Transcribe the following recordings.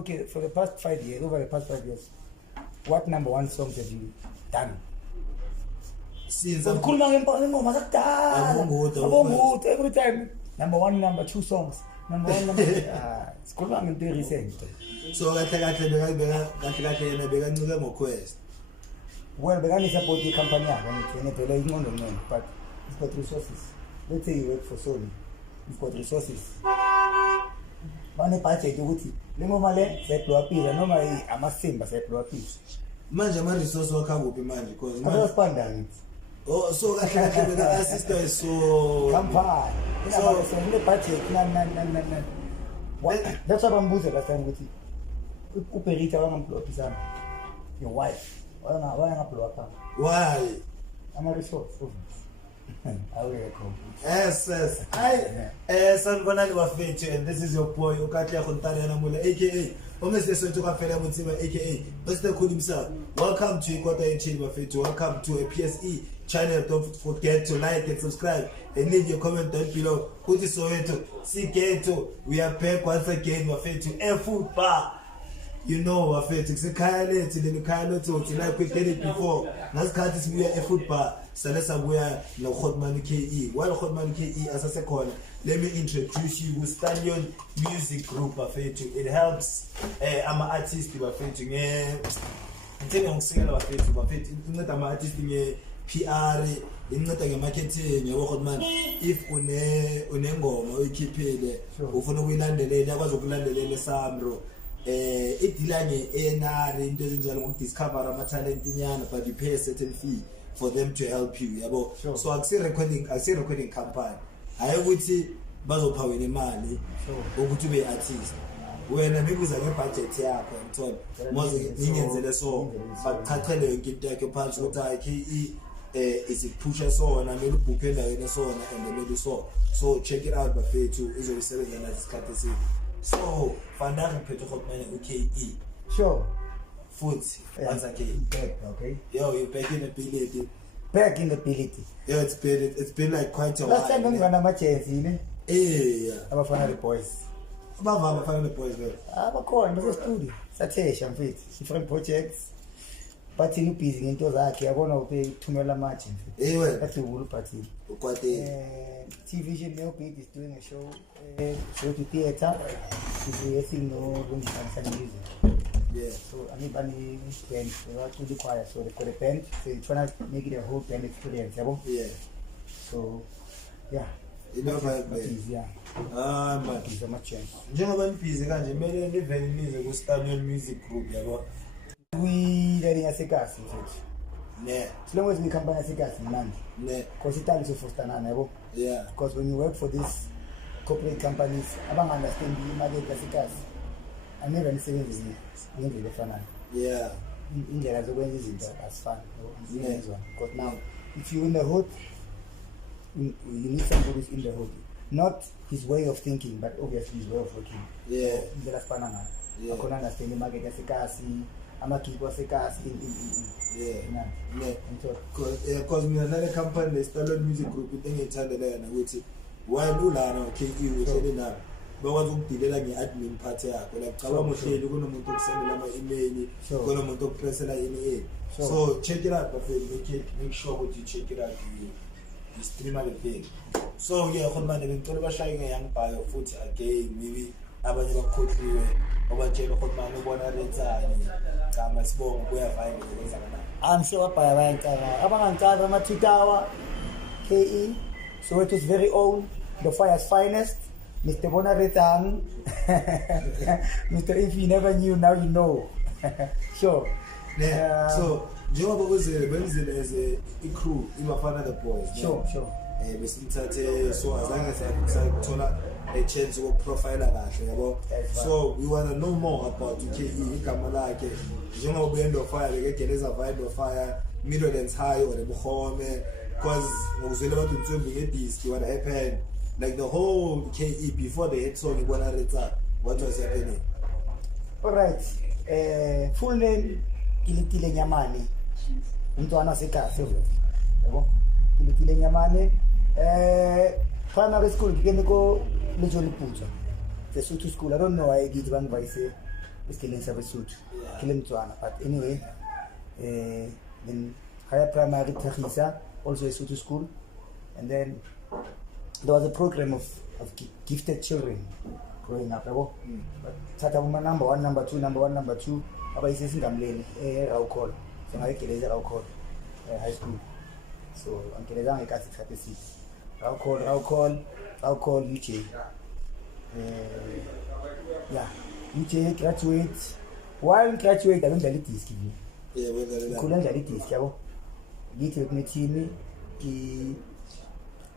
okay, for the past 5 years, over the past 5 years, what number one songs have you done? Since every time, number one, number two songs. Number one, number two. So well, we can support the company, but it's got resources. Let's say you work for Sony, you've got resources. One budget, you normally say to a piece, and normally I must say, but say to a piece. Manje my resource will come up in man because I was pandang. Oh, so I can the sister is so Campaign. So the budget, no. What? That's what I'm busy last time with you. Uperita one upload pizza. Your wife. Why upload? Why? I'm a resource. I will come. Yes. Sanibonani bafethu, and this is your boy Ukatya Kontari Namula, aka Omese Sotoka Fela Mutima, aka Mr. Kulimsa. Welcome to KOTA and bafethu. Welcome to a PSE channel. Don't forget to like and subscribe and leave your comment down below. Kuti Soweto, Siketo. We are back once again bafethu. A food bar. You know, bafethu. Sikayale tilini kayalo to like we did it before. Nasikhathi sibuya a food bar. Salesa buya no Hotman KayE. While Hotman KayE as a second, let me introduce you with STALLION Music Group bafethu. It helps I'm an artist bafethu. Ngithenge ngisingela bafethu. Inceda ama artist nge PR, inceda nge marketing yabo Hotman. If unengoma uyikhiphile ufuna ukuyilandelela akwazi ukulandelela eSamro. Idila nge ANR into ezinjalo ngokudiscover ama talent nyana, but you pay a certain fee for them to help you, yabo. Sure. So I see recording campaign. I would say bazopha wena imali ukuthi ube artist. Wena nikuza ngebudget yakho ngithola. Manje ngingenzele so bachachele yonke into yakhe phansi ukuthi KayE is it pusha sona mele ubhukhe endaweni sona and mele so check it out bafethu izoyisebenza nasikhathi esithi. So fanda ngiphethe khopmane KayE. Sure. Futhi once again back, okay. Yo, you're back in the ability. Back in the ability. Yeah, it's been like quite a while. Last time I'm gonna match it, yeah. I'm a boys. I'm the boys, bro. I'm a call, I'm a studio. Satesh, I'm fit. Different projects. But in busy into Zaki, I want to pay $2 match. Anyway, that's a wool party. TV Milkbeat is doing a show. Show to theater. It's rehearsing no music. Yeah. So I'm band, they want to do choir, so they got a band. So you're trying to make it a whole band experience, yeah. So yeah. You know about that. Yeah. Man. It's a much chance. Njengoba busy kanje mele nivele nize ku STALLION Music Group, yabo. We letting us take us, yeah. As long as we come by a cigar, man. Yeah. Because it's time to sustain, yeah. Because when you work for these corporate companies, I don't understand the market cigars. I never understand this. Yeah. In there, that's fun. Because now, if you're in the hood, you need somebody who's in the hood. Not his way of thinking, but obviously his way of working. Yeah. I can understand the market as a gas. I'm a keeper of a gas yeah. Because me another company, the STALLION Music Group, we think it's under there and I would say, why do I KayE we said now? But what would be like the admin part here? Like Kawamote, you're going to send them an email, you're going to press an email. So check it out, but make sure what you check it out. You stream the thing. So yeah, Hotman, I've been showing a young buy of food again, maybe I'm going to cook you over Jane Hotman, no one at the time. Come as well, where I find it. I'm sure by right. I'm a 2-hour KayE, so it is very own, the fire's finest. Mr. BONA Retang, Mr. If you never knew, now you know. Sure. Yeah. So, do you know what was as a crew? You are one of the boys. Sure. So as long as I told a chance to profile so we want to know more about KayE. Kamalake. You know, blend of fire. They get a vibe of fire. Middle and high or the Mohome. Because we want to do this. What happened? Like the whole KayE before the hit song, what was happening? Alright. Full name Kilitile Nyamani. Mtuana Sekasi. Kilitile Nyamani. Primary school, you can go Majoli Puja. The Sutu school, I don't know why I did one by say Iskilling Savesut, Killing Tuana. But anyway, then higher primary Tahisa, also a Sutu school. And then there was a program of gifted children growing up. But Tata number one, number two, number two. About is Gamlin, Raukol. So I get Raukol high school. So I'm getting a cat 36. Raukol, UJ. Yeah, UJ graduate. While graduate, I don't get it. Couldn't get it. Get with me team.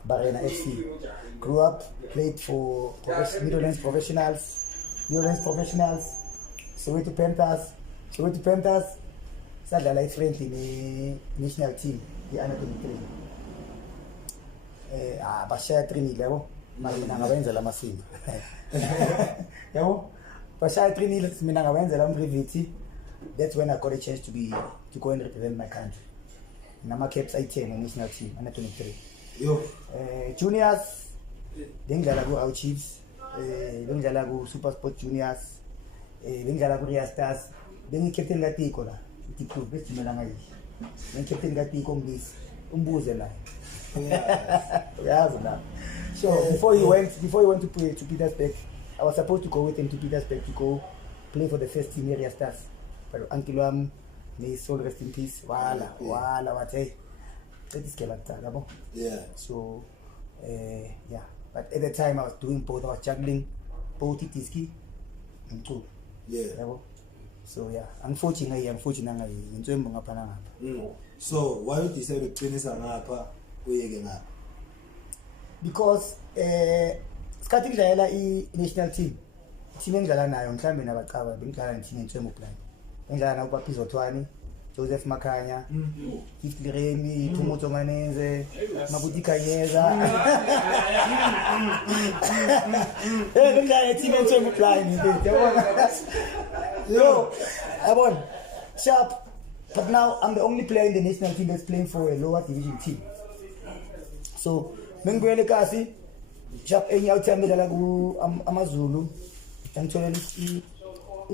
Barena FC. Grew up, played for Middle professionals. Soweto Panthers. Sadly, like friendly in the national team, the under 23. Bashaya Trini level, Minangawenza Lamasin. Bashaya Trini, Minangawenza Lambriviti. That's when I got a chance to go and represent my country. Nama kept I-10 in the national team, under 23. Juniors, Bengalago Out Chiefs, Bengalago Super Sport Juniors, Bengalago Ria Stars, then Captain Gatikola. Captain Gatiko Miss Umbuzela. So before he went to play to Petersburg, I was supposed to go with him to Petersburg to go play for the first team area stars. But Uncle may soul rest in peace. Wala, what hey. That is Kelata. Yeah. So yeah. But at the time I was doing both, I was juggling both Itiski and two. Yeah. So yeah, unfortunately, enjoy mga. So why you decided to finish ngapha uyeke? Because skathi ngidlala i-national team engidlala nayo mhlambe nabaqaba bengidlala neteam entshemo plan. Ngidlala nayo Papizo Thwani, Joseph Makanya, Gift Liremi, Tumuto Manenze, Mabuti Kanyeza. Ngidlala neteam entshemo plan. Yo, Abon, sharp. But now I'm the only player in the national team that's playing for a lower division team. So, Mengwele Kasi, sharp any outside Medalagu Amazulu, and totally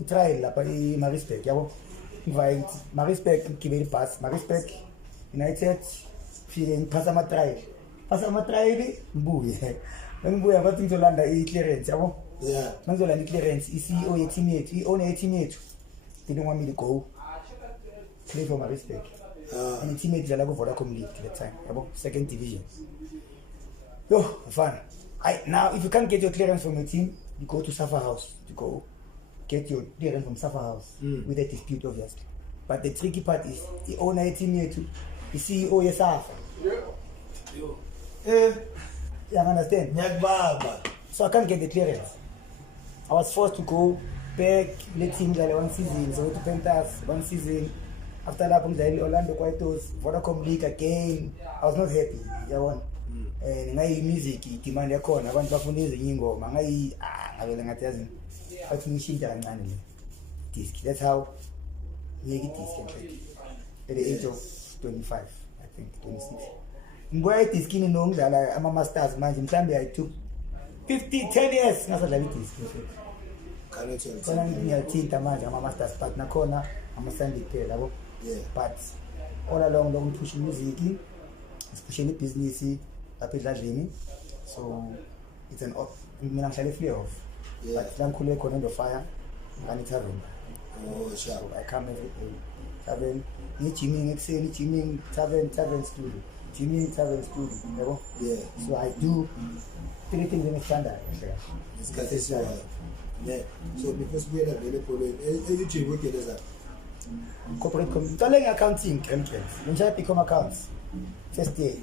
trial up my respect. Yabo, invite my respect, Kibel Pass, my respect, United, feeling Pasama trial. Pasama trial, boo. When we are about to land the clearance, Yabo. Yeah. Manzola clearance, CEO a teammate, we own a teammate. They don't want me to go play for my respect. And the teammate Jalago for the community at the time, about second division. Yo, fun. Now if you can't get your clearance from your team, you go to Safa House to go get your clearance from Safa House with a dispute obviously. But the tricky part is the owner a teammate, the CEO is Safa. You understand? So I can't get the clearance. I was forced to go back, let him like 1 season, so to Panthers 1 season. After that, I Orlando Quietos, Vodacom League again. I was not happy. And I music, demand a corner. I want to finish the Ingo. I will not tell him. I finish it and disc. That's how we get disc at the age of 25, I think, 26. Why is skinny known that I'm a master's man? In Zambia, I took 10 years. That's what I did. I'm a master's partner corner. I'm a Sunday player. But all along, long pushing music, pushing business, so it's an off. I'm actually free off. But I'm cool on the fire and it's having. Oh, sure. So I come every day. Seven, seven studio. Yeah. So I do 3 things in a standard. Yeah. So because we are available, you work as a corporate community accounting, when I become accounts, first day,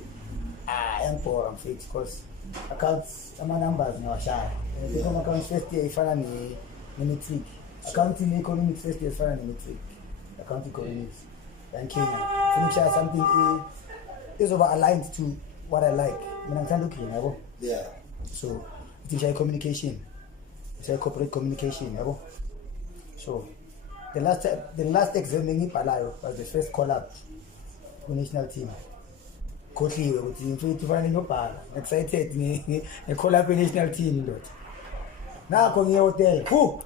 I am poor and fixed because accounts, some numbers no shy. Become accounts first day, finally, metric. Accounting economics first day, finally, metric. Accounting economics. And Kenya. Finish something is over aligned to what I like. When I'm trying to clean, yeah. So, it's communication. It's corporate communication. So, the last exam in Palayo was the first collab for national team. Coachy, we find no power. Excited, a collab national team. Now, come here, hotel. Who?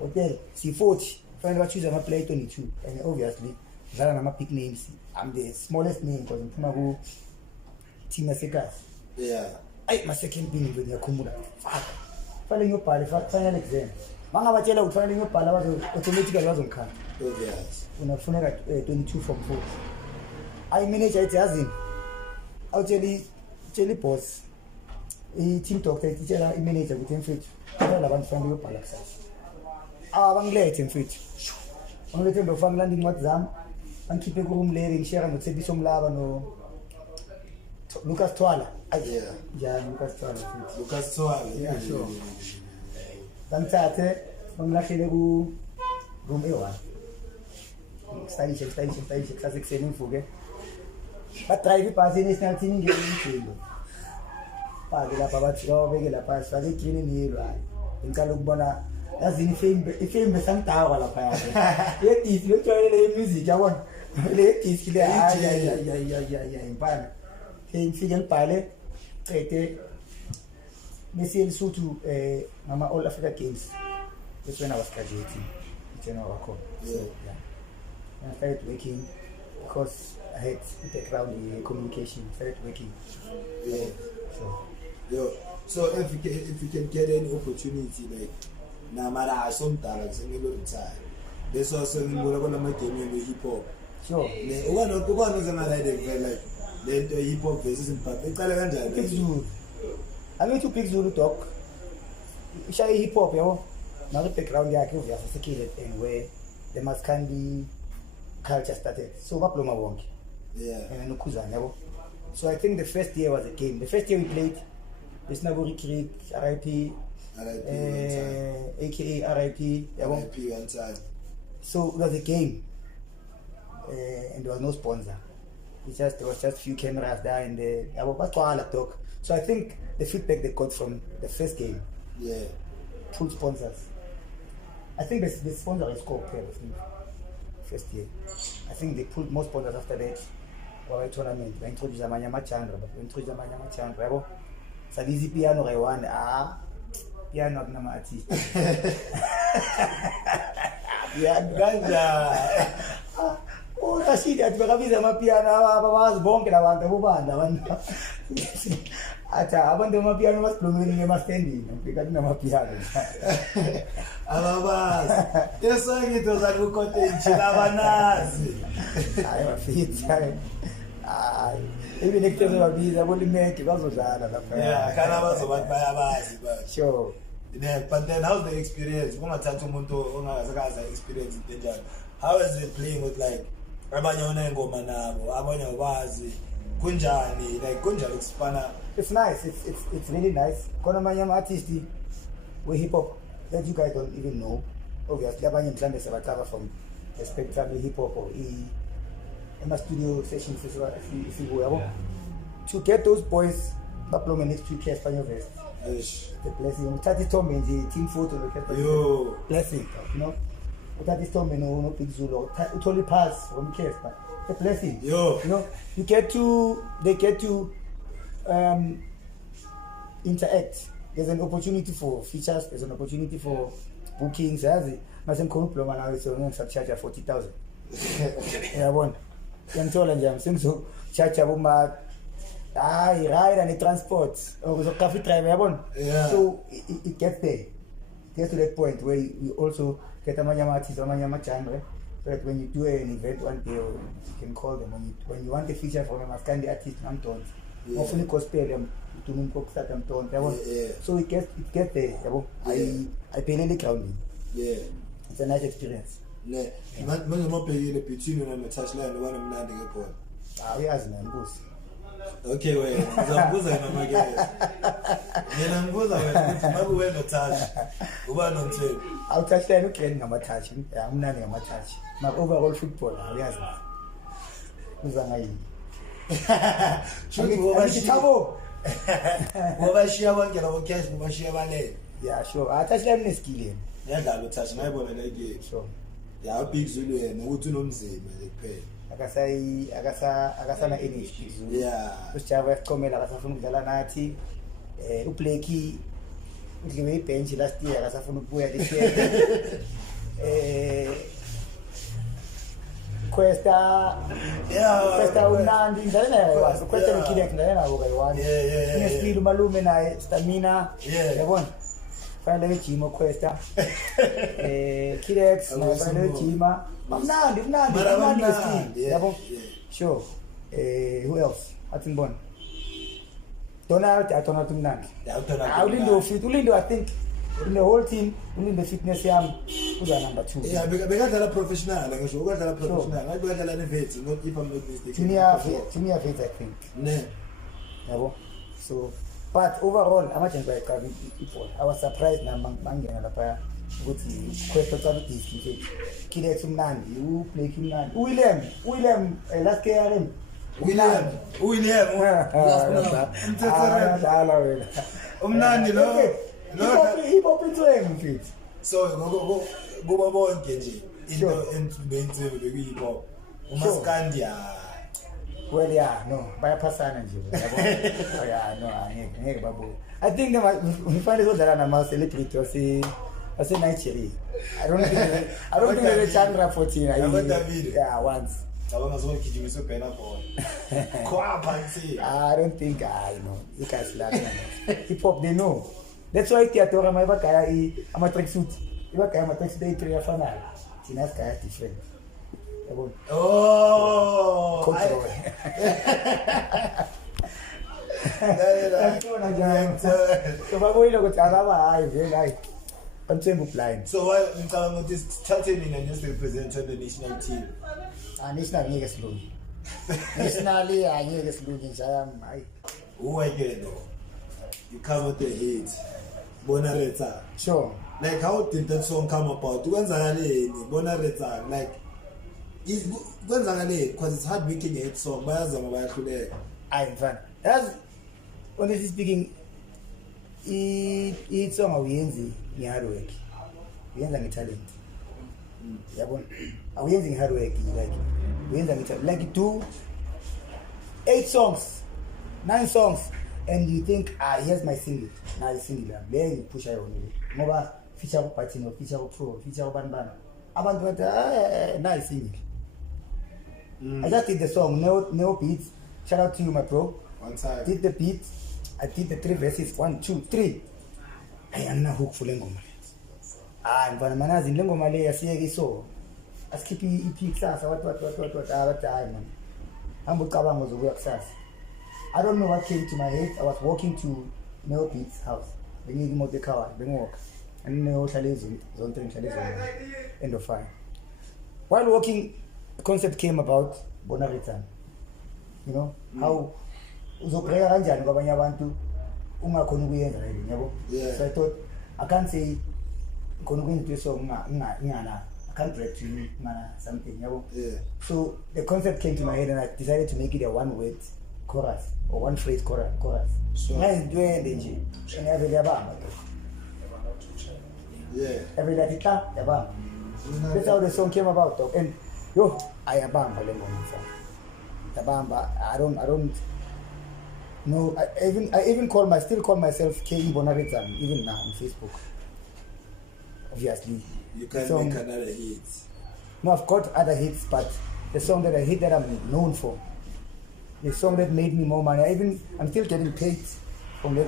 okay, C40. Finally, I choose my play 22, and obviously, there are my big names. I'm the smallest name because I'm from team Sekas. Yeah. My second pin with the Kumula. Fuck. Finally, you pal, final exam. Manga Batella would finally pal automatically wasn't cut. Obvious. When I finished at 22 from 4. I manage it as in. I'll tell you, boss. Team talk, teacher, I manage with him fit. I don't want to find you pal. I'm glad him fit. Only time the family landing what Zam and keep a room laying share and say some lava no Lucas Twala. Yeah, Lucas Twala. Lucas Twala. Yeah, sure. Then Tate, I'm lucky to go room A1. Stylish, classic saving for it. But try to pass in this now, team game. Padilla Pabatio, regular pass, I think in the in Calubona. As in film the Santa Walla Paya. Yet is literally music. I want ladies here. Yeah. In Pan. In Figan Pilot, Messi Sutu, Mama All Africa Games. That's when I was graduating. It's in our call. So, yeah. And I started working because I had a background in communication. I started working. Yeah. So if you can get any opportunity, like, na mara sometimes like singing all the time. This also more about my game in hip hop. Sure. One is another like the hip hop versus in part. Pick Zulu. I'm going to pick Zulu talk. Shall hip hop, now the background they are sophisticated and where the Maskandi culture started. So Baploma Wonk. Yeah. And Nukuzan, So I think the first year was a game. The first year we played Bisnaburi Creek, RIP. AKA RIP. RIP one time. So it was a game, and there was no sponsor. There was just few cameras there and there. So I think the feedback they got from the first game, pulled sponsors. I think the sponsor is called first year. I think they pulled more sponsors after that. Or a tournament. They introduced Amanyama Chandra, but we introduced Amanyama Chandra. So this piano I won. Piano na artist. Yeah, ganja. Oh, Rashid, at Barabiza Mapiano, was bonk and I want the woman. Ata, abando Mapiano was blooming in my standing. We got no Mapiano. Alabas. This song it was a consultations. I am a fit. Even if there's a visa, I will make it also. Yeah, I can't have so much by sure. Yeah, but then how's the experience? Experience in Denja. How is it playing with like Abanya Ngoma Nabo, Abanya Wazi, Kunjani, like Kunja Expana? It's nice, it's really nice. Konamayam artist with hip hop that you guys don't even know. Obviously Abanya Mzambe Sabatava from the spectrum hip hop or in my studio sessions if you go. To get those boys, Baploma needs to care for your vest. The blessing. Tati Tom and the team photo. Blessing, you know. Tati Tom and no big Zulu. It only pass from case, but the blessing. You know, they get to interact. There's an opportunity for features. There's an opportunity for bookings. Masem Konuploma now is on charge of 40,000. Yeah, one. I'm telling you, I'm saying so. Charge about. Ride and the transport or the coffee drive. So it gets there. It gets to that point where you also get a Manyamatis or Manyamachandre. So that when you do an event one day, you can call them. When you want a feature from a Maskandi artist, I'm told. Hopefully, cosplay them to Numkok I'm told. So it gets there. I pay in the county. Yeah. It's a nice experience. Yeah. I'm not paying the between and the touchline, the one I'm landing upon. We as an ambush. Okay, wait. Zambuza na magere. Nina mbuza wewe. Mabu wewe no touch. Uba no tape. I'll touch that again ngama touch. I'm not ngama touch. My overall football, yes. Uzanga yini. Chuthi wabashitabo. Wabashiya wangela wocash wabashiya bale. Yeah, sure. I touch them neskill. Yadlala touch nayibona la game. Sure. Yeah, big Zulu yena ukuthi unomzima kuphela. Akasana energy. Yeah. Usijava esiqomela akasafuna ukudlala nathi. Ubleki udliwe ibench last year akasafuna ukubuya this year. Questa unandi ngidlala naye wazi Questa ngikile ngidlala nabo kayi-1 nesibili umalume naye stamina yabona fanele ejima Questa Kirex naye fanele ejima mnandi yabo sure who else athi ngibona Donald atona tumnandi ulindo fit ulindo I think in the whole team in the fitness yam uza number 2 yeah bekadlala professional ngisho ukadlala professional ngathi bekadlala ne-vets not if I'm not mistaken junior vets I think ne yabo so but overall amajenzi bayiqala ibhola I was surprised mangena lapha ukuthi Questa tsaba disiki kile tumnandi you play kimnandi William last year William dala wena umnandi lo hip-hop itsweng mfethu so kuba bonke nje into entubenzile bekuyi-hip-hop umaskandi well yeah no bayaphasana nje yabo yeah no angeke babu I think ngifane sodlala nama-celebrity wase-Nigeria I don't think there's a Chandra 14 yeah once cabanga zokugijimisa ubhena ball khwapha nsi I don't think you guys like hip-hop they know. That's why Theatora mayibagaya ama-tracksuit ibagaya ama-tracksuit ayi-3 yafanayo thina sigaya different yabona so baboyile ukuthi akaba hayi vele hayi bamthemba blind so ngicabanga ukuthi sithatheni nina nesirepresent the national team national ngeke silungi nationally angeke silungi njayam hayi uweke lo you cover the hit Bona Reza. Sure. Like how did that song come about? Kwenzakale Bona Reza like is kwenzakale because it's hard making a hit song bayazama bayahluleka. I'm fine. As honestly speaking hit song awuyenzi nge-hard work. Uyenza nge-talent. Yabona? Awuyenzi nge-hard work like uyenza nge-talent. Like you do 8 songs, 9 songs and you think here's my single. Now the single then you push it on ngoba feature ku party no feature ku pro feature ku bantu abantu bathi nice single. I just did the song no beats. Shout out to you my bro. One time did the beat. I did the 3 verses 1 2 3 I'm not hook for lengoma ngibona manazi lengoma le yasiyeke so asikhiphi EP kusasa what hayi man hamba ucabanga uzobuya kusasa. I don't know what came to my head. I was walking to Neo Beats house. Bengike imoto ekhaya bengiwalk. Angiyohlala zonke ngihlala end of fire. While walking, the concept came about bona return. You know how uzobreka kanjani kwabanye abantu ungakhona ukuyenza yini yabo. So I thought I can't say khona ukwenza so ngana I can't break to you something yabo. So the concept came to my head and I decided to make it a one word chorus or one phrase chorus. So ngayindwele nje ngiyavele yabamba. Every day yabamba. That's how the song came about and ayabamba le ngoma mfana. Yabamba I don't know I still call myself KayE Bonarezan even now on Facebook. Obviously you can make another hit. No, I've got other hits but the song that I'm known for, the song that made me more money. I'm still getting paid from that.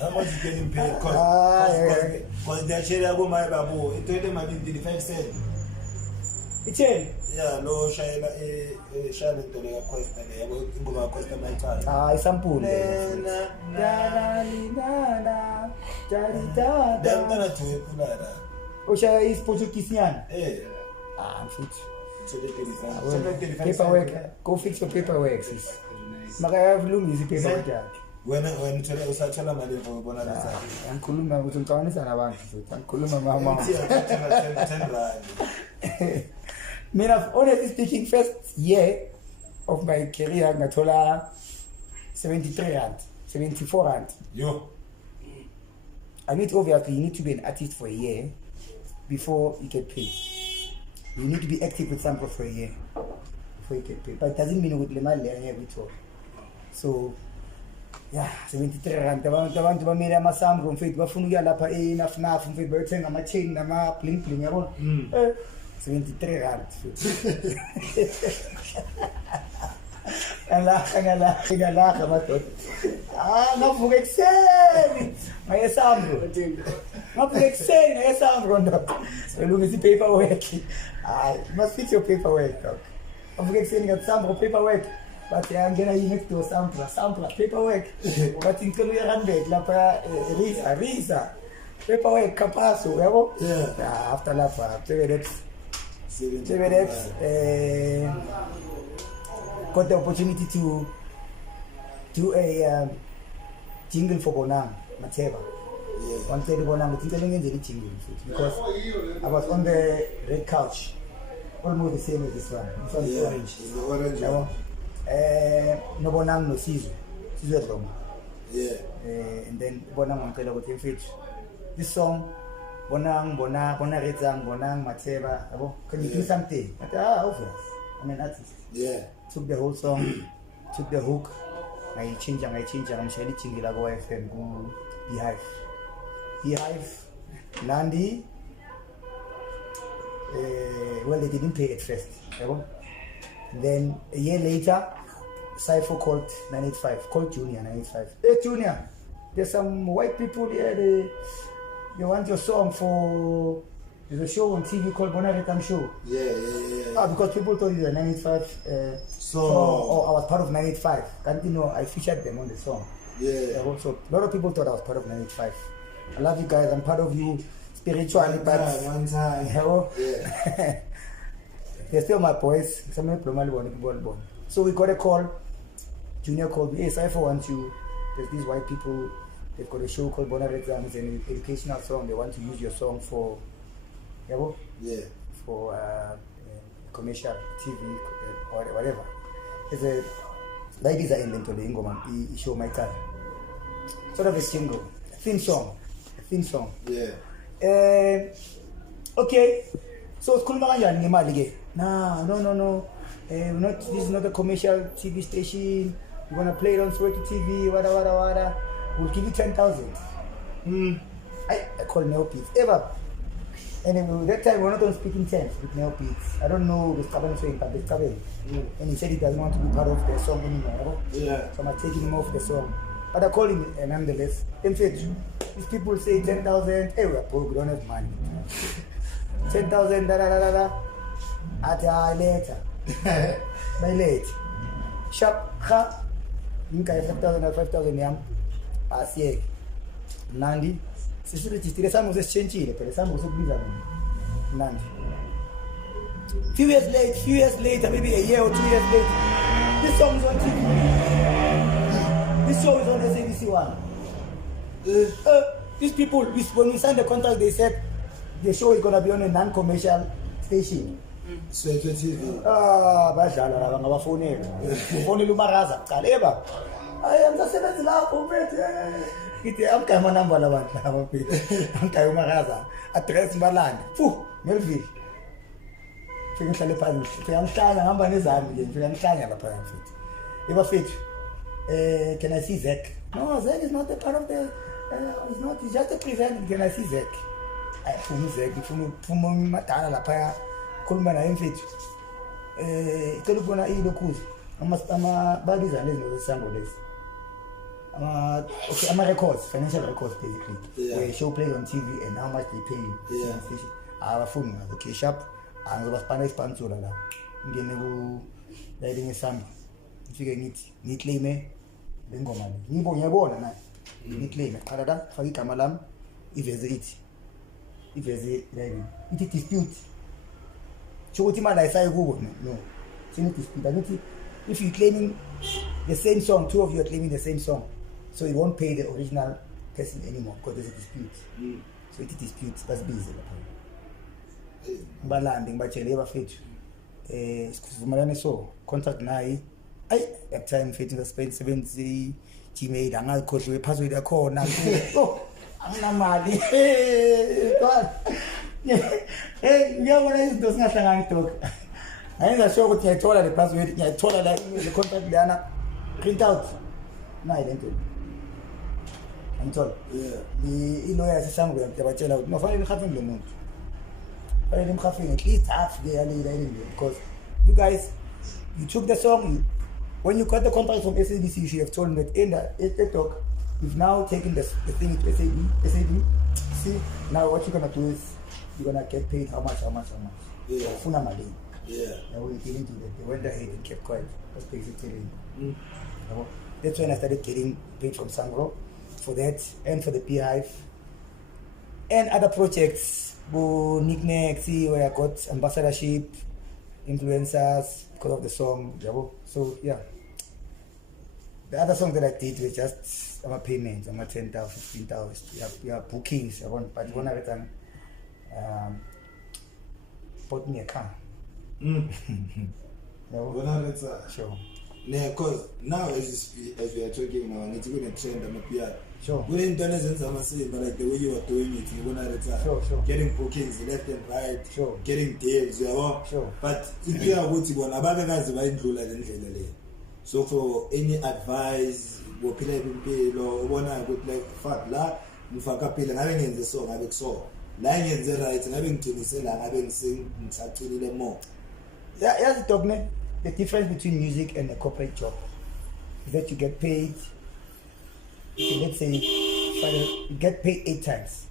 How much you getting paid? Because they're sharing about my babu. It told them I did 35 cents. It's it? Yeah, no, Shine to the question. I'm going to question my time. It's sample. Osha is Portuguese. I'm fit. Paperwork. Go fix your paperwork, sis. Maka easy paperwork. When usathola mali for Bonareza. Angikhuluma ukuthi ngicabangisa nabantu futhi. Angikhuluma mama. Mina honestly speaking first year of my career ngathola 73 rand, 74 rand. Yo. I mean obviously you need to be an artist for a year before you get paid. You need to be active with sample for a year before you get paid. But it doesn't mean with the money every talk. So yeah 73 rand abantu bamile amasambu mfethu bafuna ukuya lapha enough mfethu bayothenga ama chain nama bling bling yabona 73 rand ngalaha madoda ngavuka ekuseni ngayesambu ndo elungisa paperwork must fit your paperwork dog ngavuka ekuseni ngasambu paperwork but ngena next door sample paperwork but ngicela uyahambe lapha risa paperwork kapaso yabo after lapha got the opportunity to do a jingle for Bonang Mateva. One day Bonang jingle because I was on the red couch, almost the same as this one. This one is orange. No Bonang, no Sisu Roma. And then Bonang Montella with him fit. This song, Bonang ETSANG, Bonang Mateva. Can you do something? Obvious. I'm an artist. Took the whole song, took the hook, I change, I'm sharing Chingila go FM, go Beehive, Nandi. Well, they didn't pay at first. Then a year later, Cypher called 985, called Junior 985. Hey Junior, there's some white people here, they want your song for. There's a show on TV called BONA Show. Yeah. Because people thought it was a 985 song. I was part of 985. Can't you know, I featured them on the song. So a lot of people thought I was part of 985. I love you guys. I'm part of you spiritually, but one time. They're still my boys. So we got a call. Junior called me. Hey, Cypher wants you. There's these white people. They've got a show called BONA ETSANG. It's an educational song. They want to use your song for. For commercial TV, whatever. It's a ladies are in the show my time. Sort of a single, a theme song. Okay. So it's cool. No. This is not a commercial TV station. We're gonna play it on Sowetans TV. Wada. We'll give you 10,000. I call NOPs ever. Anyway, that time we're not on speaking terms with NOPs. I don't know the Scaben saying, but the Scaben. And he said he doesn't want to be part of the song anymore. So I'm taking him off the song. But I call him nonetheless. In fact, these people say 10,000. Hey, we're broke, we don't have money. 10,000, later. By late. Sharp, ha. Think I have 5,000 or 5,000 yam. Pass ye. Nandi. There's some was changing, but some was Nandi. Few years later, maybe a year or 2 years later, this song is on TV. This show is on SABC One. These people, when we signed the contract, they said the show is gonna be on a non-commercial station. Sowetans TV. Badlala ngabafonela. Ufonela uMaraza. Kaleba. I'm just saying lapho mfethu. Ngithi amgama number labantu laba mfethu. Amgama uMaraza. Address Mbalanda. Melville. Fika ngihlale phansi. Fika ngihlala ngihamba nezami nje. Fika ngihlanya lapha mfethu. Yeba mfethu. Can I see Zach? No, Zach is not a part of the he's just a presenter. Can I see Zach? Phuma Zach, phuma madala lapha. Khuluma naye mfethu. Icela ukubona ilokhuzi. Babiza lezi ngesango lezi. Okay, records, financial records basically. Where show plays on TV and how much they pay you. Abafuni okay sharp. Angizobasipana isiponsor la. Ngene ku lighting esami. Ngifike ngithi claim lengoma le. Ngiyabona naye. Ngiclaim qala faka igama lami iveze ithi. Iveze lighting. Ithi dispute. Chokuthi imali ayisayi kubo no. Sini dispute. Angithi if you claiming the same song, two of you are claiming the same song, so it won't pay the original person anymore because there's a dispute. So it disputes, that's busy. Mbalandi ngibachele bafethu sivumelane so contract nayi at time mfethu spend 70 Gmail angakhohlwe password yakhona anginamali God ngiyabona izinto singahlangani dog. Ayingasho ukuthi ngiyathola le password, ngiyathola la the contract lana print out nayi lento ngithola yeah iloya sesangu yabatshela ukuthi nofanele imkhafini lo muntu fanele imkhafini at least half le yalila because you guys you took the song when you got the contract from SABC you should have told them that in the talk you've now taken the thing to SAB see now what you're gonna do is you're gonna get paid how much yeah funa mali yeah now we didn't do that they went ahead and kept quiet that's basically that's when I started getting paid from Sangro for that and for the Beehive and other projects Nicknacks where I got ambassadorship influencers because of the song so yeah the other song that I did was just payments, 10,000, 15,000, yeah, bookings. But one of them bought me a car. Sure. Yeah, because now as we are talking now, it's going to trend AMAPIANO. Sure. When internet and some say, but like the way you are doing it, you want to sure. Getting bookings left and right, sure. Getting deals, you know. Sure. But if you are what you want, about guys are included like that. So for any advice, we pay or wanna go like fat la, mufaka pay and having in the song, having so, lying in the right and having to sell and having sing actually more. Yeah, here's the talk, the difference between music and a corporate job is that you get paid. Let's say Friday, you get paid 8 times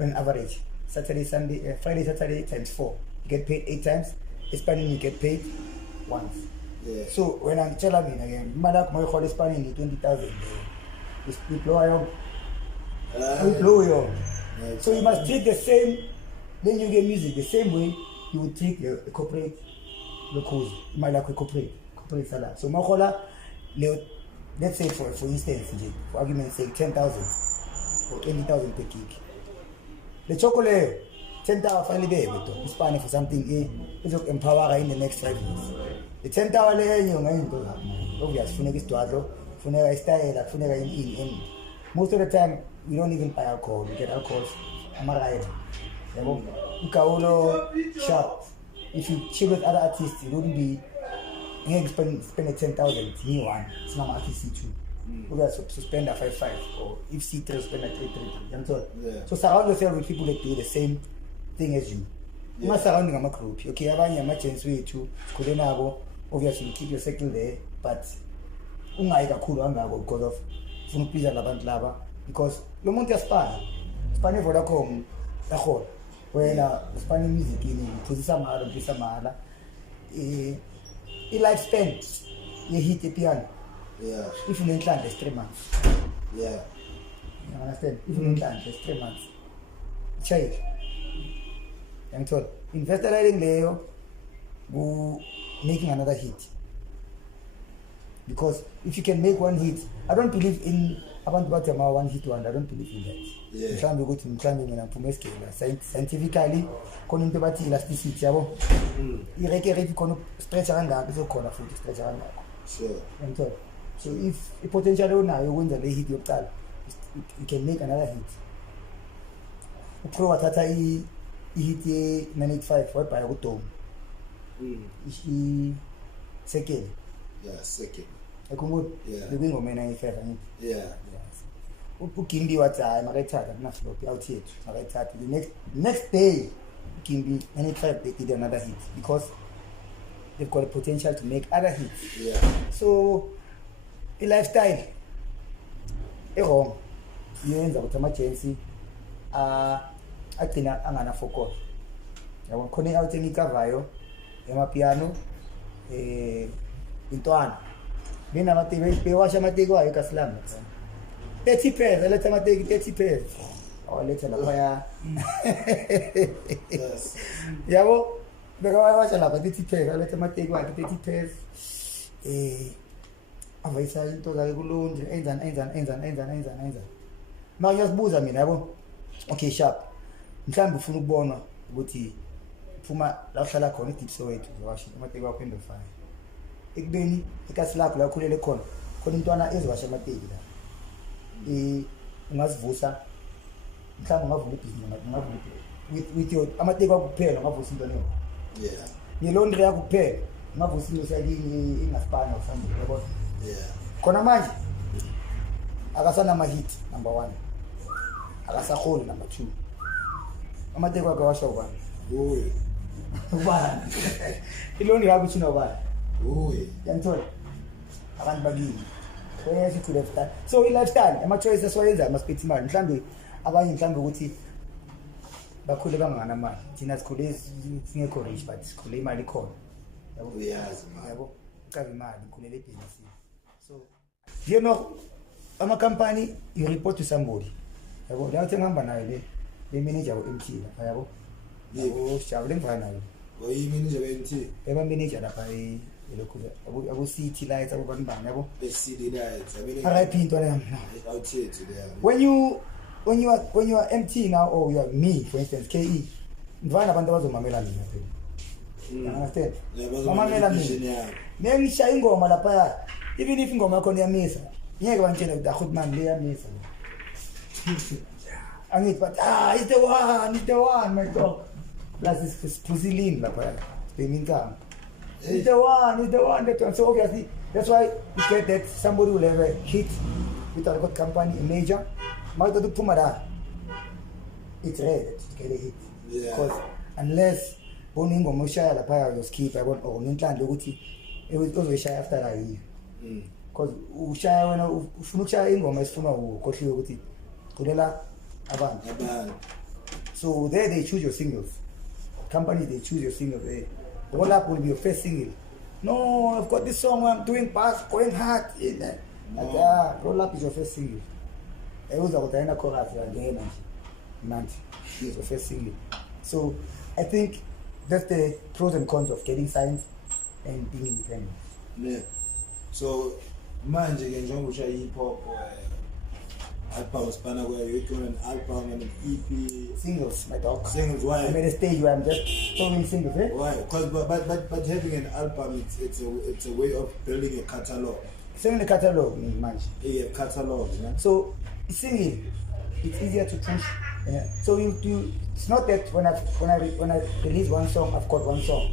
on average. Saturday, Sunday, Friday, Saturday times 4. You get paid 8 times. Spanish you get paid once. Yeah. So when I'm telling you again, Malak my call Spanish 20,000. We blow you. So you must treat the same. Then you get music the same way you would treat the corporate locals. My like corporate salary. So Makola, let's say for instance, for argument's sake, 10,000 or 20,000 per gig. The chocolate 10,000 finally there, but Spanish for something is empower in the next 5 years. The 10,000 layer you know, obviously, funega style, funega in. Most of the time, we don't even buy alcohol. We get alcohol. I'm alright. Ukaulo sharp. If you chill with other artists, it wouldn't be. You spend 10,000. New one. It's not artist C2. We have to spend a 5,500, or if C3 spend a 3,300. So surround yourself with people that do the same thing as you. You must surrounding a group. Okay, I have a chance way to Kudenabo. Obviously, you keep your circle there, but ungaika cool because of funupisa labant lava because lo monte Spanish Vodacom dahol when Spanish music in pusisa mala I lifespan you hit the piano. Yeah. If you don't it's 3 months. Yeah. You understand? If you don't it's 3 months. Child. I'm told investor writing Leo who making another hit. Because if you can make one hit, I don't believe in one hit wonder. I don't believe in that. Yeah. Trying to go to scientifically, calling to bat elasticity. You reckon stretch around that, so corner food stretch around that. Sure. So if a potential now you win the hit your tal, you can make another hit. Pro Tata hit 985 what by Auto. Second. Yeah, second. Yeah. The wing of 985. Yeah. Ukimbi wata maretata na flop out here. Maretata the next day Ukimbi 985 they did another hit because they've got the potential to make other hits. Yeah. So a lifestyle wrong. You end up with emergency agcina angana focus. Yabona khona out enikavayo AMAPIANO intwana mina matike bewasha matike wayo kaSlam 30 pairs aletha matike 30 pairs letha lapha ya Yes. yabo beka washa lapha 30 pairs aletha matike wayo 30 pairs avayisa into zakhe kulunje enzani manje yasibuza mina yabo okay sharp mhlambe ufuna ukubona ukuthi phuma la uhlala khona eDeep Sowetans uzowasha amateki wakho endofana ekubeni ikasi lakho la khulele khona intwana ezowasha amateki la ungazivusa mhlawumbe ungavula ibhizinisi ungavula with your amateki wakho kuphela ungavusa into leyo Yeah. ngelondri yakho kuphela ungavusa into sakini ingaspana usambe yabo Yeah. khona manje akasana hit number 1 akasaholi number 2 amateko akawasha ubani ubani iloni yakho thina ubani yanthola abantu bakini kwesi to lifestyle so i-lifestyle ama-choices esiwayenza ama-split imali mhlawumbe abanye mhlawumbe ukuthi bakhule bangana mali thina sikhule singekho rich but sikhule imali ikhona yabo ucabe imali ngikhulele ebhizinisini so you know ama-company you report to somebody yabo lathi ngihamba nayo le manager we-MT lapha yabo sijabule ngivana nayo oyimanager we-MT eba-manager lapha lokhu abo-city lights abobani yabo city lights RIP into leyo when you are MT now or you are me for instance KE ngivana abantu abazomamela mina phela understand mamela mina ngishaya ingoma lapha even if ingoma yakho iyamisa ngeke bantshele ukuthi akhutman le yamisa angithi but it's the one my dog plus is pusilin lapha beminka it's the one so obviously that's why you get that somebody will have a hit with a record company a major might do pumada it's rare to get a hit because unless boningo moshaya lapha yo skip yabona ngenhlanje ukuthi uzoshaya after a year because ushaya wena ufuna ukushaya ingoma esifuna ukhohliwe ukuthi kulela abantu so there they choose your singles companies they choose your singles roll up will be your first single no I've got this song I'm doing bass going hard roll up is your first single uza kutayina chorus yangena manje is your first single so I think that's the pros and cons of getting signed and being independent. Yeah. So manje ke njengoba usha hip hop album spanner where you doing an album and an EP singles my dog singles why I'm at a stage where I'm just throwing singles why because but having an album it's a way of building a catalog selling the catalog manje catalog so single it's easier to push so you it's not that when I release one song I've got one song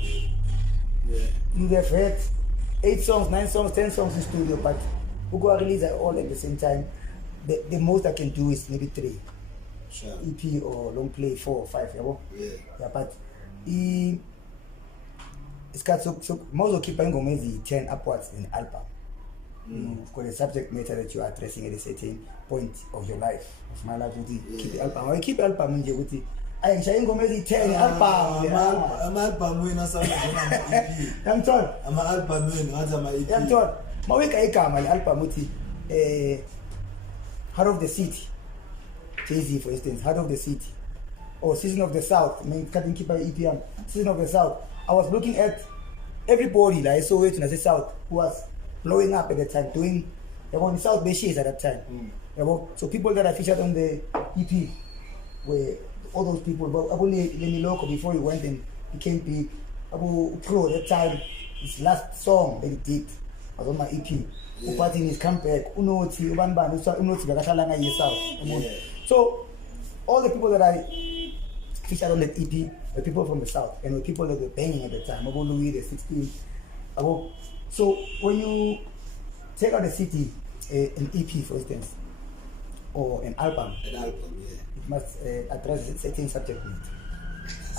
you have had 8 songs 9 songs 10 songs in studio but we go release it all at the same time the most I can do is maybe 3 sure. EP or long play 4 or 5 yeah but it's got so most of keeping maybe 10 upwards in album for the subject matter that you are addressing at a certain point of your life of my life keep the album I keep album nje ukuthi ayishaya ingoma ezi10 album ama-album wena sound njengama EP yamthola ama-album wena ngathi ama-EP yamthola maweka igama le-album uthi Heart of the City Jay-Z for instance Heart of the City or Season of the South I mean cutting keeper EPM Season of the South I was looking at everybody like I saw it in the South who was blowing up at the time doing the South Bay at that time so people that I featured on the EP were all those people but only Lenny Loco before he went and became big Abu Pro at that time his last song that he did was on my EP but in his comeback Unoti Ubanban Unoti Bakahlala ngaye South so all the people that I featured on that EP were people from the South and were people that were banging at the time Abu Louis the 16 Abu so when you take out the city an EP for instance or an album it must address a certain subject matter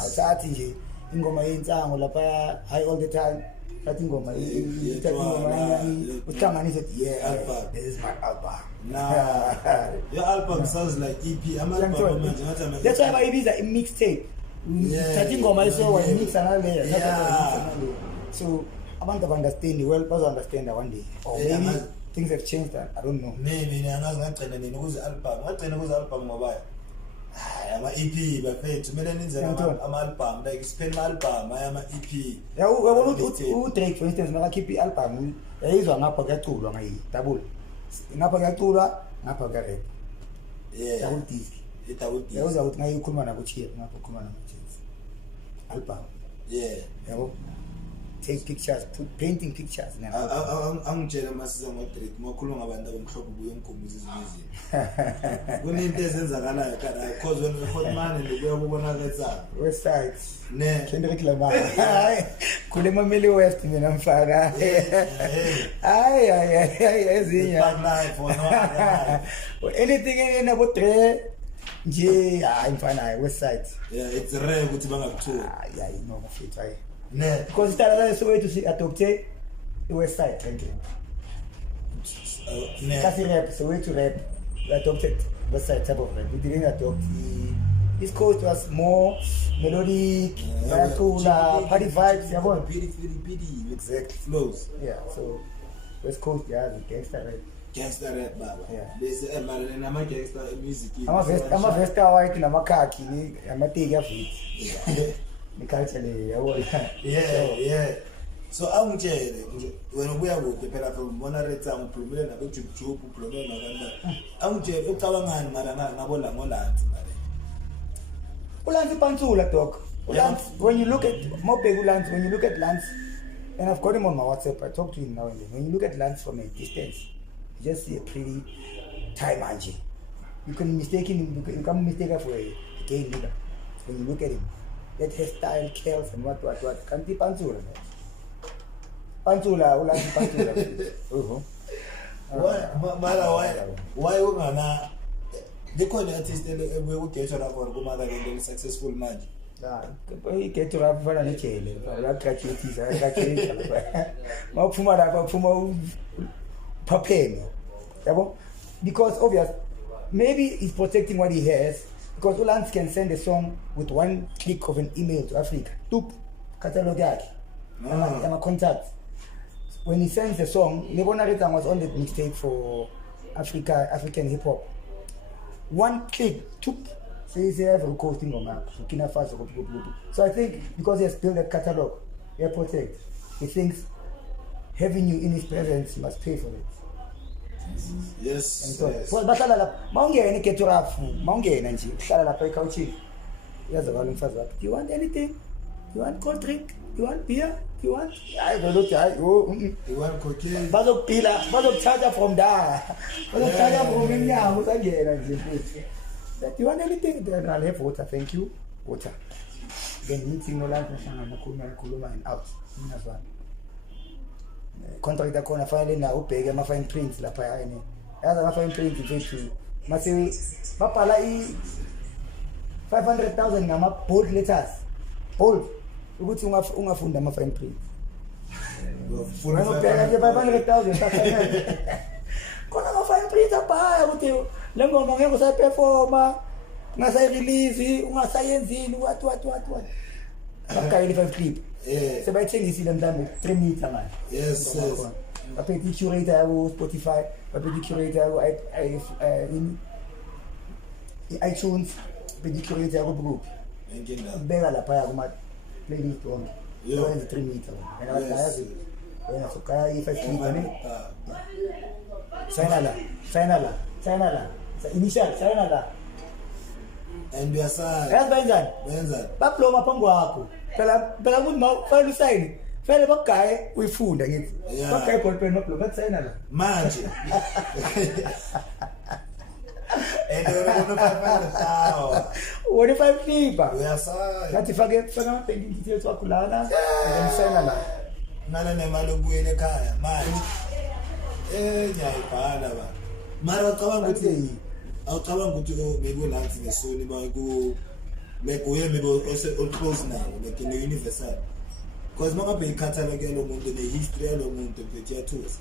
awusathi nje ingoma yensango lapha high all the time that ingoma uhlanganise this is my album your album sounds like EP ama-album manje ngathi that's why bayibiza i-mixtape thatha ingoma isowa imixa naleya so abantu understand well bazo understand one day or maybe things have changed I don't know maybe angazi ngagcina nini kuze album ngoba ama-EP bafethu kumele nenzele ama-album like spend ama-album ama-EP yabona u-Drake for instance makakhipha i-album yayizwa ngapha kuyaculwa ngayi-double ngapha kuyaculwa ngapha kuya-rap double disc yawuza ukuthi ngayikhuluma nakuchiya ngapha ukhuluma nakuchiya album yabo take pictures, painting pictures. Angitshela masiza ngoDrake makhuluma ngabantu abamhlophe buye umkhumbuzo izimizini. Kunento ezenzakalayo kana because when we hot man ndokuya kubonakala West Side. Ne. Kendrick Lamar. Kule mameli West mina mfaka. Ay ezinya. Bad life or no. Anything in about Dre. Nje imfana West Side. Yeah, it's rare ukuthi bangakuthola. Yeah, you know mfethu hayi. Ne. Because itala Sowetans to adopte the West Side drinking. Kasi rap, Sowetans rap, we adopted West Side type of rap. We didn't adopt the East Coast was more melodic, cooler, party vibes, yabona. PD. Exactly. Flows. Yeah, so West Coast yeah, the gangster rap. Gangster rap baba. Yeah. Bese emara nama gangster music. Ama vesta white namakhaki ni amateki avit. Ni culture le yabo. Yeah. So angitshele nje wena ubuya kude phela from BONA uphumile nabe YouTube uphumile nakanjani. Angitshele ucabangani mara ngabo la ngolanzi mara. Ulanzi pantsula dog. Ulanzi when you look at more big Ulanzi, when you look at Lance, and I've got him on my WhatsApp, I talk to him now and then. When you look at Lance from a distance, you just see a pretty Thai manji. You can mistake him, you can mistake him for a gay nigga. When you look at him, that hairstyle, curls and what. Can't be Pantsula. Pantsula, Ulanzi Pantsula. Why ungana the kind of artist we would get on for kumada and successful man. He get to rap for an chele. I graduates, I graduate. Mapuma papeno. Because obvious, maybe he's protecting what he has. Because Ulanzi can send a song with one click of an email to Africa. Toop, catalog I'm a contact. When he sends the song, BONA was on the mixtape for African hip hop. One click, toop, says he have recording on map. So I think because he has built a catalog, he protect. He thinks having you in his presence, he must pay for it. Yes. And so, well, but Maungeni get to rap, Maungeni and she, Shalala Pekauchi. Here's a volume first. Do you want anything? Do you want cold drink? Do you want beer? Do you want? I will look at you. You want cocaine? Bazo pila, bazo charger from there. Bazo charger from India. Who's again? Do you want anything? Then I'll have water. Thank you. Water. Then meeting no land kuluma and out. That's one. Contract akona file na upege ma fine print la pa yani. Yaza ma fine print vitu. Masiwi bapala I 500,000 ngama bold letters. Bold. Ukuthi ungafunda ama fine print. Funa upege 500,000 kona ma fine print apha ukuthi lengo ngeke usayiperforma ngasayi-release ungasayenzini what bakayile 5 clip sebayithengisile mhlambe 3 meter manje yes baphethe i-curator yabo Spotify baphethe i-curator yabo iTunes baphethe i-curator yabo group beka lapha kuma playlist wonke wenza 3 meter and abayazi wena sokaya i-5 clip ne sign la initial sign la and uyasala yazi bayenzani baploma phambi kwakho phela ukuthi mawufayile usayini fanele bagaye uyifunda ngithi bagaye ballpen nobloma bathi sayina la manje wona 5 clipa uyasala ngathi fake ama-banking details wakho lana and sayina la nala nemali ubuyele ekhaya manje ngiyayibhala ba mara awucabanga ukuthi maybe nathi ngesoni baku like uye maybe all close now like in the universal because mangabe ikhathalog yalo muntu ne-history yalo muntu betiyathusa.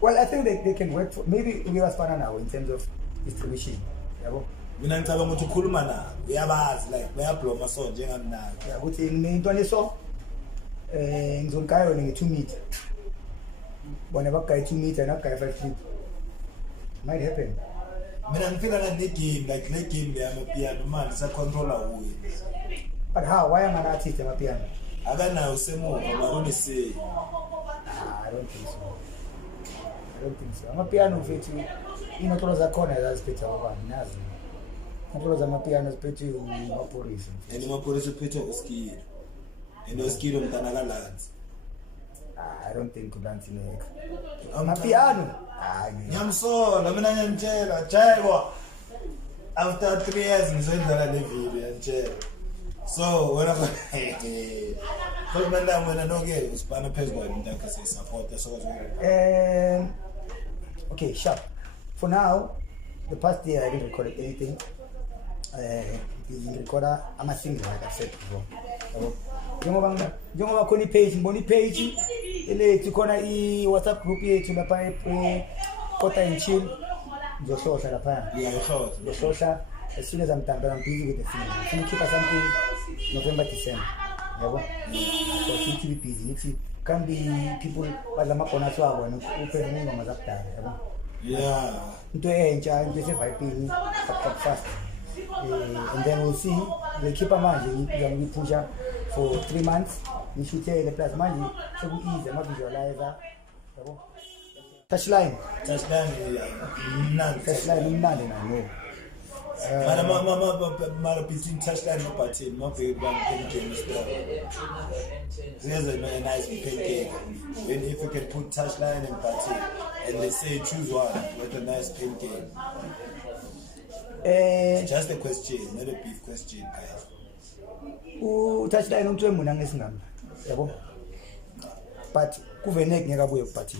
Well, I think they can work for maybe uyabasifana nawo in terms of distribution yabo mina ngicabanga ukuthi ukhuluma nabo uyabazi like bayabloma so njengamnalo ukuthi ngintwana so ngizonkayo nge 2 meter bona bagaye 2 meter nagaye 5 feet might happen. Mina ngifila ngane game like le game le AMAPIANO manje sa controller uye. But how? Why am I not teaching AMAPIANO? Akanayo semuva barone say. I don't think so. AMAPIANO mfethu inotholo zakhona yaziphethe abani nazi. Inotholo zamapiano ziphethe umapolisa. And umapolisa uphethe uskilo. And uskilo mntana kalanzi. I don't think kudansineka. AMAPIANO. Ngiyamsola mina ngiyamtshela Jaywa. After 3 years ngizodlala le video ngiyamtshela. So when I'm no get usibana phezulu into yakhe say support so okay, sharp. For now, the past year I didn't record anything. The recorder, I'm a singer, like I said before. Njengoba khona page ele tukona I WhatsApp group yethu lapha kotanchill ngizohlohla lapha. Yeah, ngizohlohla as soon as I'm done, but I'm busy with the thing. I'm keep something November, December. Yabo. So keep to be busy. It can be people badlama khona swabo uphela ngoma zakudala, yabo. Yeah. Into entsha into seviping fast. And then we'll see. We'll keep a man. We push her for 3 months. We should tell the plus money. So we ease and visualizer. Touchline. Touchline. Touchline. I know. Mara between touchline and party, my favorite one pancake stuff. There's a nice pancake. When if you can put touchline and party, and they say choose one with a nice pancake. Just a question, not a beef question, guys. Touchline umtwe muna ngesingamba, yabo. But kuvenek ngekabuye kuparty.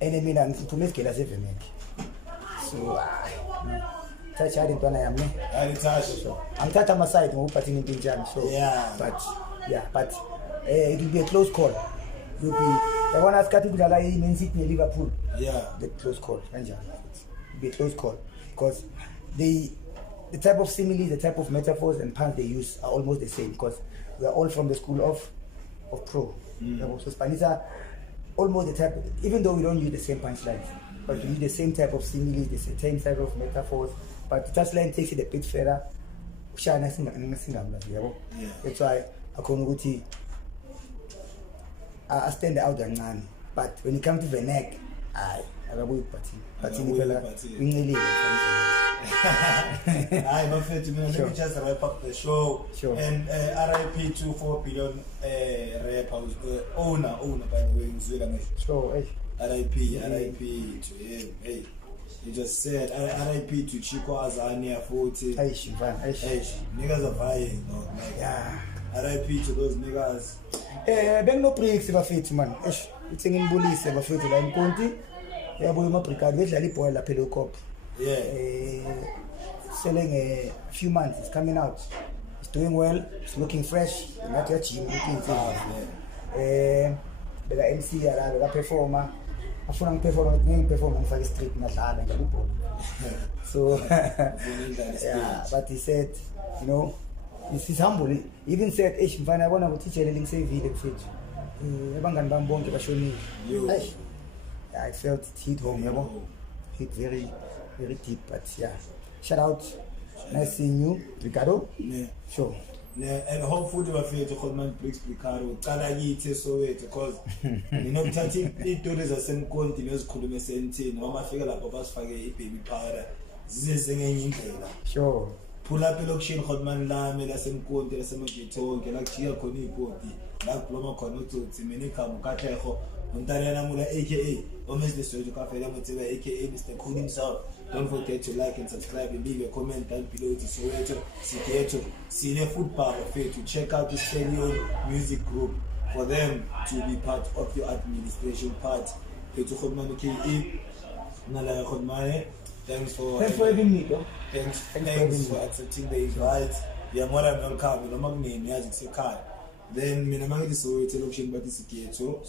Ene mina ngithumezigela sevenek. So touch hard into I am me. I'm touching my side ngokuparty into njani. So yeah. But it will be a close call. It will be I want to ask you to like Man City and Liverpool. Yeah. The close call. It will be a close call because the type of similes, the type of metaphors and puns they use are almost the same because we are all from the school of pro. So Spanish are almost the type, even though we don't use the same punchlines, but we use the same type of similes, the same type of metaphors. But the touchline takes it a bit further. That's why I stand out and none. But when it comes to the neck, I will party. Let me just wrap up the show. Sure. And RIP to 4 billion rapper, owner by the way, sure. RIP to him. Hey, he just said RIP to Chico Azania 40. Niggas are buying, no? Like, yeah. RIP to those niggas. Ben no prix bafethi man. It's in bullies bafethi la inkonti. Yabo imabricade vedla iboy la phela cop. Yeah. Selling a few months, it's coming out. It's doing well, it's looking fresh, not your gym looking things. The MC la performer. Afuna perform for the street ngadlala ngibona. So yeah, but he said, you know, he's humble. He even said, mfana yabona ukuthi ijele lingisevile mfethu. Abangani bami bonke bashonile. I felt it hit home, yabo. Hit very deep, but yeah. Shout out. Nice seeing you, Ricardo. Yeah. Sure. Yeah, and hopefully we feel to call man Bricks Ricardo. Kala yithi Soweto because you know thathi itori zasemkonti nezikhuluma esentini noma afika lapho basifake ibaby powder zize ngenye indlela. Sure. Pull up elokishini Hotman lami lasemkonti lasemagethonke la kujiya khona ipoti la kubloma khona utsotsi mina ikhamu kathego Montariana Mula aka Omes the Soweto Cafe Lamoteba aka Mr. Cool himself. Don't forget to like and subscribe and leave a comment down below to Soweto, Siketo, Sine Football to check out the STALLION Music Group for them to be part of your administration part. KayE, thanks for having me, bro. Thanks for accepting the invite. Yeah, more than welcome. No magni music se car. Then mina mangi Soweto location but Siketo.